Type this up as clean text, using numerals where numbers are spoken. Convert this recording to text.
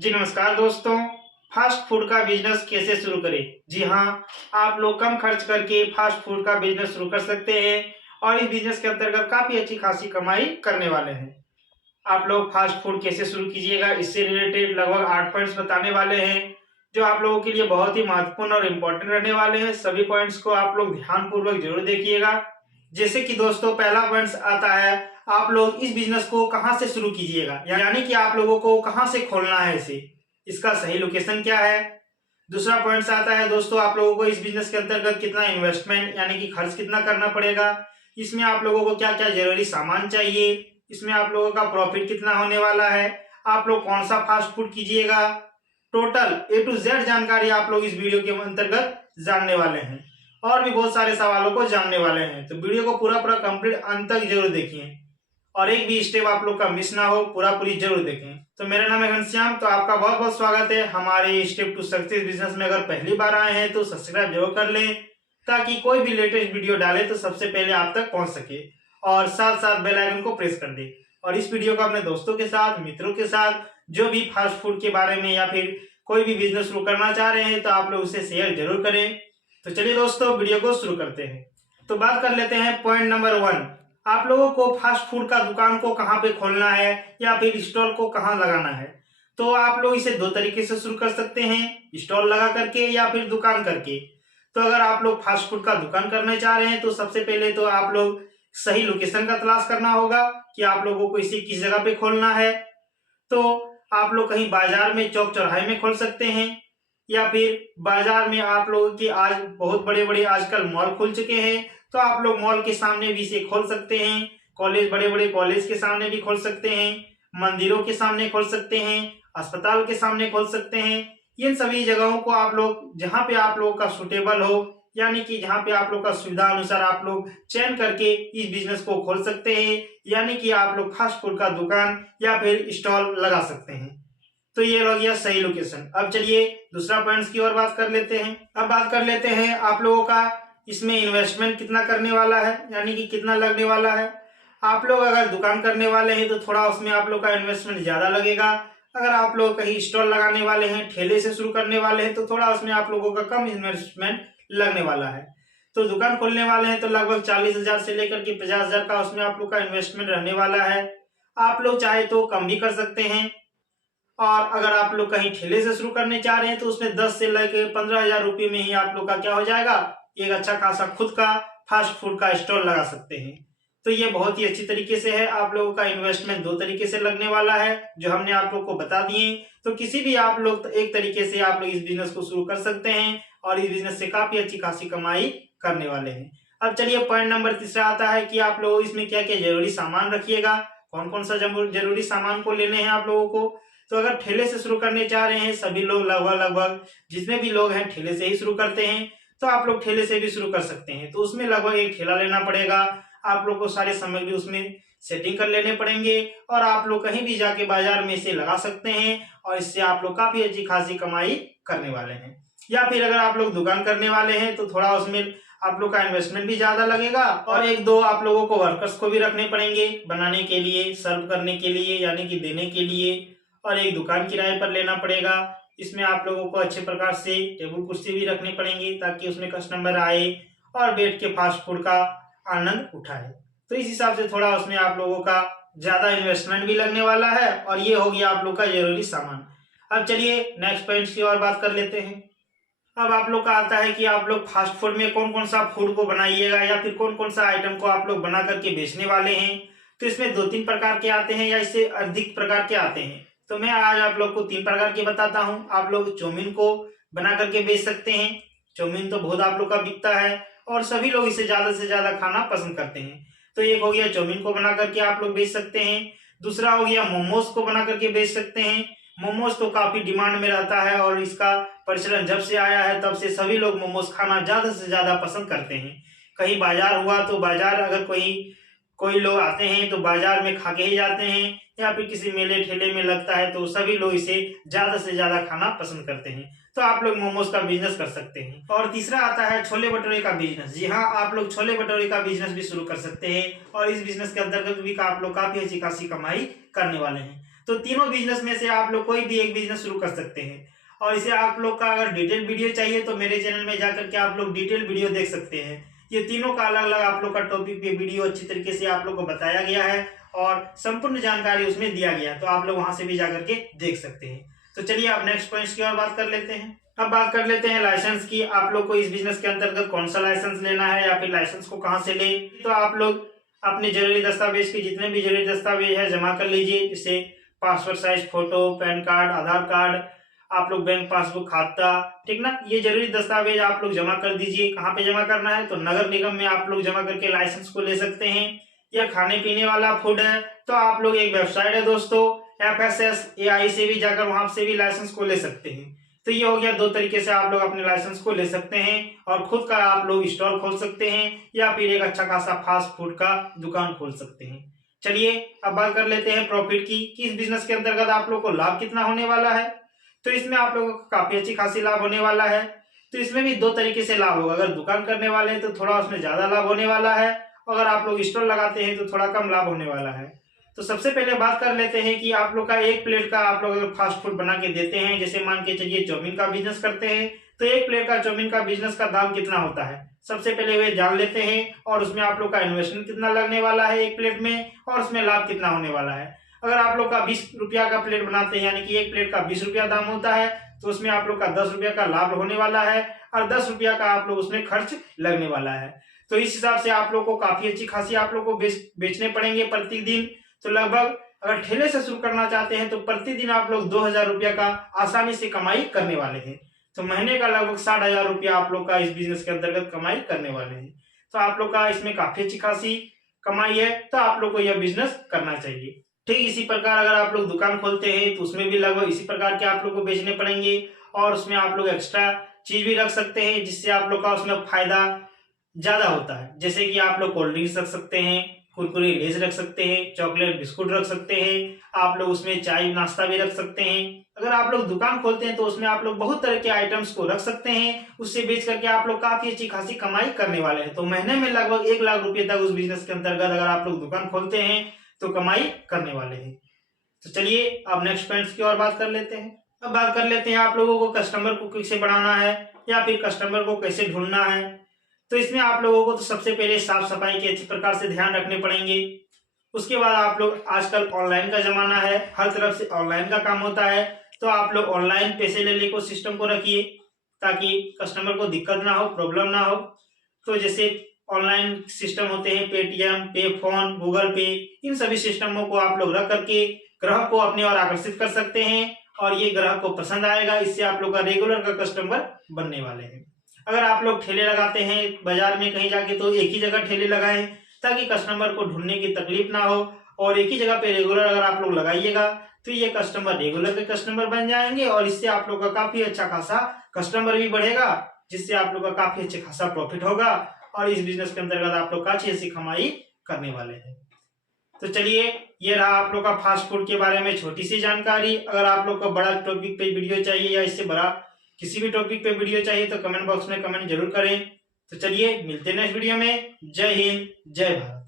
जी नमस्कार दोस्तों। Fast food का बिजनेस कैसे शुरू करें? जी हाँ, आप लोग कम खर्च करके फास्ट फूड का बिजनेस शुरू कर सकते हैं और इस बिजनेस के अंतर्गत काफी अच्छी खासी कमाई करने वाले हैं। आप लोग फास्ट फूड कैसे शुरू कीजिएगा, इससे रिलेटेड लगभग 8 पॉइंट्स बताने वाले हैं, जो आप लोगों के लिए बहुत ही महत्वपूर्ण और इम्पोर्टेंट रहने वाले हैं। सभी पॉइंट्स को आप लोग ध्यानपूर्वक जरूर देखिएगा। जैसे कि दोस्तों, पहला पॉइंट आता है, आप लोग इस बिजनेस को कहां से शुरू कीजिएगा, यानी कि आप लोगों को कहां से खोलना है इसे, इसका सही लोकेशन क्या है। दूसरा पॉइंट आता है दोस्तों, आप लोगों को इस बिजनेस के अंतर्गत कितना इन्वेस्टमेंट यानी कि खर्च कितना करना पड़ेगा, इसमें आप लोगों को क्या क्या जरूरी सामान चाहिए, इसमें आप लोगों का प्रॉफिट कितना होने वाला है, आप लोग कौन सा फास्ट फूड कीजिएगा। टोटल A to Z जानकारी आप लोग इस वीडियो के अंतर्गत जानने वाले हैं और भी बहुत सारे सवालों को जानने वाले हैं। तो वीडियो को पूरा कंप्लीट अंत तक जरूर देखिए और एक भी स्टेप आप लोग का मिस ना हो, पूरी जरूर देखें। तो मेरा नाम है घनश्याम, तो आपका बहुत बहुत स्वागत है हमारे स्टेप टू सक्सेस बिजनेस में। अगर पहली बार आए हैं तो सब्सक्राइब जरूर कर लें, ताकि कोई भी लेटेस्ट वीडियो डाले तो सबसे पहले आप तक पहुंच सके, और साथ साथ बेल आइकन को प्रेस कर दे। और इस वीडियो को अपने दोस्तों के साथ, मित्रों के साथ, जो भी फास्ट फूड के बारे में या फिर कोई भी बिजनेस शुरू करना चाह रहे हैं, तो आप लोग उसे शेयर जरूर करें। तो चलिए दोस्तों, वीडियो को शुरू करते हैं। तो बात कर लेते हैं पॉइंट नंबर 1। आप लोगों को फास्ट फूड का दुकान को कहां पे खोलना है या फिर स्टॉल को कहां लगाना है। तो आप लोग इसे दो तरीके से शुरू कर सकते हैं, स्टॉल लगा करके या फिर दुकान करके। तो अगर आप लोग फास्ट फूड का दुकान करने चाह रहे हैं, तो सबसे पहले तो आप लोग सही लोकेशन का तलाश करना होगा कि आप लोगों को इसे किस जगह पे खोलना है। तो आप लोग कहीं बाजार में, चौक चौराहे में खोल सकते हैं, या फिर बाजार में आप लोगों के आज बहुत बड़े बड़े आजकल मॉल खुल चुके हैं, तो आप लोग मॉल के सामने भी इसे खोल सकते हैं। कॉलेज, बड़े बड़े कॉलेज के सामने भी खोल सकते हैं, मंदिरों के सामने खोल सकते हैं, अस्पताल के सामने खोल सकते हैं। इन सभी जगहों को आप लोग, जहां पे आप लोगों का सुटेबल हो, यानी कि जहां पे आप लोग का सुविधा अनुसार आप लोग चयन करके इस बिजनेस को खोल सकते हैं, यानी कि आप लोग फास्ट फूड का दुकान या फिर स्टॉल लगा सकते हैं। तो ये हो गया सही लोकेशन। अब चलिए दूसरा पॉइंट्स की ओर बात कर लेते हैं। अब बात कर लेते हैं आप लोगों का इसमें इन्वेस्टमेंट कितना करने वाला है, यानी कि कितना लगने वाला है। आप लोग अगर दुकान करने वाले हैं तो थोड़ा उसमें आप लोग का इन्वेस्टमेंट ज्यादा लगेगा। अगर आप लोग कहीं स्टॉल लगाने वाले हैं, ठेले से शुरू करने वाले हैं, तो थोड़ा उसमें आप लोगों का कम इन्वेस्टमेंट लगने वाला है। तो दुकान खोलने वाले हैं तो लगभग 40,000 से लेकर के 50,000 का उसमें आप लोग का इन्वेस्टमेंट रहने वाला है। आप लोग चाहे तो कम भी कर सकते हैं, और अगर आप लोग कहीं ठेले से शुरू करने चाह रहे हैं तो उसमें 10 से लेकर 15,000 रुपये में ही आप लोग का क्या हो जाएगा, एक अच्छा खासा खुद का फास्ट फूड का स्टॉल लगा सकते हैं। तो ये बहुत ही अच्छी तरीके से है। आप लोगों का इन्वेस्टमेंट दो तरीके से लगने वाला है, जो हमने आप लोग को बता दिए। तो किसी भी आप लोग एक तरीके से आप लोग इस बिजनेस को शुरू कर सकते हैं और इस बिजनेस से काफी अच्छी खासी कमाई करने वाले हैं। अब चलिए पॉइंट नंबर तीसरा आता है कि आप लोग इसमें क्या क्या जरूरी सामान रखिएगा, कौन कौन सा जरूरी सामान को लेने हैं आप लोगों को। तो अगर ठेले से शुरू करने चाह रहे हैं, सभी लोग लगभग जितने भी लोग हैं ठेले से ही शुरू करते हैं, तो आप लोग ठेले से भी शुरू कर सकते हैं। तो उसमें लगभग एक ठेला लेना पड़ेगा, आप लोग को सारे सामग्री उसमें सेटिंग कर लेने पड़ेंगे, और आप लोग कहीं भी जाके बाजार में इसे लगा सकते हैं और इससे आप लोग काफी अच्छी खासी कमाई करने वाले हैं। या फिर अगर आप लोग दुकान करने वाले हैं तो थोड़ा उसमें आप लोग का इन्वेस्टमेंट भी ज्यादा लगेगा, और एक दो आप लोगों को वर्कर्स को भी रखने पड़ेंगे बनाने के लिए, सर्व करने के लिए, यानी कि देने के लिए, और एक दुकान किराए पर लेना पड़ेगा। इसमें आप लोगों को अच्छे प्रकार से टेबल कुर्सी भी रखने पड़ेंगे, ताकि उसमें कस्टमर आए और बैठ के फास्ट फूड का आनंद उठाए। तो इस हिसाब से थोड़ा उसमें आप लोगों का ज्यादा इन्वेस्टमेंट भी लगने वाला है, और ये हो गया आप लोग का जरूरी सामान। अब चलिए नेक्स्ट पॉइंट की और बात कर लेते हैं। अब आप लोग का आता है कि आप लोग फास्ट फूड में कौन कौन सा फूड को बनाइएगा, या फिर कौन कौन सा आइटम को आप लोग बना करके बेचने वाले हैं। तो इसमें 2-3 प्रकार के आते हैं, या इससे अधिक प्रकार के आते हैं। तो मैं आज आप लोग को 3 प्रकार के बताता हूँ। आप लोग चाउमीन को बना करके बेच सकते हैं। चाउमीन तो बहुत आप लोग का बिकता है और सभी लोग इसे ज्यादा से ज्यादा खाना पसंद करते हैं। तो एक हो गया चाउमीन को बना करके आप लोग बेच सकते हैं। दूसरा हो गया मोमोज को बना करके बेच सकते हैं। मोमोज तो काफी डिमांड में रहता है, और इसका प्रचलन जब से आया है तब से सभी लोग मोमोज खाना ज्यादा से ज्यादा पसंद करते हैं। कहीं बाजार हुआ तो बाजार, अगर कोई लोग आते हैं तो बाजार में खा के ही जाते हैं, या फिर किसी मेले ठेले में लगता है तो सभी लोग इसे ज्यादा से ज्यादा खाना पसंद करते हैं। तो आप लोग मोमोज का बिजनेस कर सकते हैं। और तीसरा आता है छोले भटूरे का बिजनेस। जी हाँ, आप लोग छोले भटूरे का बिजनेस भी शुरू कर सकते हैं, और इस बिजनेस के अंतर्गत भी आप लोग काफी अच्छी खासी कमाई करने वाले हैं। तो तीनों बिजनेस में से आप लोग कोई भी एक बिजनेस शुरू कर सकते हैं। और इसे आप लोग का अगर डिटेल वीडियो चाहिए तो मेरे चैनल में जाकर के आप लोग डिटेल वीडियो देख सकते हैं। ये तीनों का अलग अलग आप लोग का टॉपिक पे वीडियो अच्छी तरीके से आप लोग को बताया गया है और संपूर्ण जानकारी उसमें दिया गया है, तो आप लोग वहां से भी जाकर के देख सकते हैं। तो चलिए आप नेक्स्ट पॉइंट की ओर बात कर लेते हैं। अब बात कर लेते हैं लाइसेंस की। आप लोग को इस बिजनेस के अंतर्गत कौन सा लाइसेंस लेना है या फिर लाइसेंस को कहाँ से ले, तो आप लोग अपने जरूरी दस्तावेज के जितने भी जरूरी दस्तावेज है जमा कर लीजिए, जैसे passport size photo, PAN card, Aadhaar card, आप लोग बैंक पासबुक, खाता, ठीक ना। ये जरूरी दस्तावेज आप लोग जमा कर दीजिए। कहाँ पे जमा करना है, तो नगर निगम में आप लोग जमा करके लाइसेंस को ले सकते हैं। या खाने पीने वाला फूड है तो आप लोग एक वेबसाइट है दोस्तों FSSAI से भी जाकर वहां से भी लाइसेंस को ले सकते हैं। तो ये हो गया दो तरीके से आप लोग अपने लाइसेंस को ले सकते हैं और खुद का आप लोग स्टॉल खोल सकते हैं या फिर एक अच्छा खासा फास्ट फूड का दुकान खोल सकते हैं। चलिए अब बात कर लेते हैं प्रॉफिट की कि इस बिजनेस के अंतर्गत आप लोग को लाभ कितना होने वाला है। तो इसमें आप लोगों को काफी अच्छी खासी लाभ होने वाला है। तो इसमें भी दो तरीके से लाभ होगा। अगर दुकान करने वाले हैं तो थोड़ा उसमें ज्यादा लाभ होने वाला है, अगर आप लोग स्टॉल लगाते हैं तो थोड़ा कम लाभ होने वाला है। तो सबसे पहले बात कर लेते हैं कि आप लोग का एक प्लेट का आप लोग अगर फास्ट फूड बना के देते हैं, जैसे मान के चलिए चाउमीन का बिजनेस करते हैं, तो एक प्लेट का चाउमीन का बिजनेस का दाम कितना होता है सबसे पहले वे जान लेते हैं और उसमें आप लोग का इन्वेस्टमेंट कितना लगने वाला है एक प्लेट में और उसमें लाभ कितना होने वाला है। अगर आप लोग का 20 रुपया का प्लेट बनाते हैं, यानी कि एक प्लेट का 20 रुपया दाम होता है, तो उसमें आप लोग का 10 रुपया का लाभ होने वाला है और 10 रुपया का आप लोग उसमें खर्च लगने वाला है। तो इस हिसाब से आप लोग को काफी अच्छी खासी आप लोग को बेचने पड़ेंगे प्रतिदिन। तो लगभग अगर ठेले से शुरू करना चाहते हैं तो प्रतिदिन आप लोग 2000 रुपया का आसानी से कमाई करने वाले हैं। तो महीने का लगभग 60,000 रुपया आप लोग का इस बिजनेस के अंतर्गत कमाई करने वाले हैं। तो आप लोग का इसमें काफी अच्छी खासी कमाई है, तो आप लोग को यह बिजनेस करना चाहिए। ठीक इसी प्रकार अगर आप लोग दुकान खोलते हैं तो उसमें भी लगभग इसी प्रकार के आप लोग को बेचने पड़ेंगे और उसमें आप लोग एक्स्ट्रा चीज भी रख सकते हैं जिससे आप लोग का उसमें फायदा ज्यादा होता है। जैसे कि आप लोग कोल्ड ड्रिंक्स रख सकते हैं, कुरकुरे लेज रख सकते हैं, चॉकलेट बिस्कुट रख सकते हैं, आप लोग उसमें चाय नाश्ता भी रख सकते हैं। अगर आप लोग दुकान खोलते हैं तो उसमें आप लोग बहुत तरह के आइटम्स को रख सकते हैं, उससे बेच करके आप लोग काफी अच्छी खासी कमाई करने वाले हैं। तो महीने में लगभग 1 लाख रुपए तक उस बिजनेस के अंतर्गत अगर आप लोग दुकान खोलते हैं तो कमाई करने वाले हैं। तो चलिए अब नेक्स्ट पॉइंट्स की और बात कर लेते हैं। अब बात कर लेते हैं आप लोगों को कस्टमर को कैसे बढ़ाना है या फिर कस्टमर को कैसे ढूंढना है। तो इसमें आप लोगों को तो सबसे पहले साफ सफाई के अच्छी प्रकार से ध्यान रखने पड़ेंगे। उसके बाद आप लोग आजकल ऑनलाइन का जमाना है, हर तरफ से ऑनलाइन का काम होता है, तो आप लोग ऑनलाइन पैसे लेने को सिस्टम को रखिए ताकि कस्टमर को दिक्कत ना हो, प्रॉब्लम ना हो। तो जैसे ऑनलाइन सिस्टम होते हैं पेटीएम, पे फोन, गूगल पे, इन सभी सिस्टमों को आप लोग रख करके ग्राहक को अपनी ओर आकर्षित कर सकते हैं और ये ग्राहक को पसंद आएगा। इससे आप लोग का रेगुलर का कस्टमर बनने वाले हैं। अगर आप लोग ठेले लगाते हैं बाजार में कहीं जाके तो एक ही जगह ठेले लगाएं ताकि कस्टमर को ढूंढने की तकलीफ ना हो और एक ही जगह पे रेगुलर अगर आप लोग लगाइएगा तो ये कस्टमर रेगुलर के कस्टमर बन जाएंगे और इससे आप लोग का काफी अच्छा खासा कस्टमर भी बढ़ेगा, जिससे आप लोग का काफी अच्छा खासा प्रॉफिट होगा और इस बिजनेस के अंतर्गत आप लोग अच्छी ऐसी कमाई करने वाले हैं। तो चलिए ये रहा आप लोग का फास्ट फूड के बारे में छोटी सी जानकारी। अगर आप लोग को बड़ा टॉपिक पे वीडियो चाहिए या इससे बड़ा किसी भी टॉपिक पे वीडियो चाहिए तो कमेंट बॉक्स में कमेंट जरूर करें। तो चलिए मिलते हैं नेक्स्ट वीडियो में। जय हिंद, जय भारत।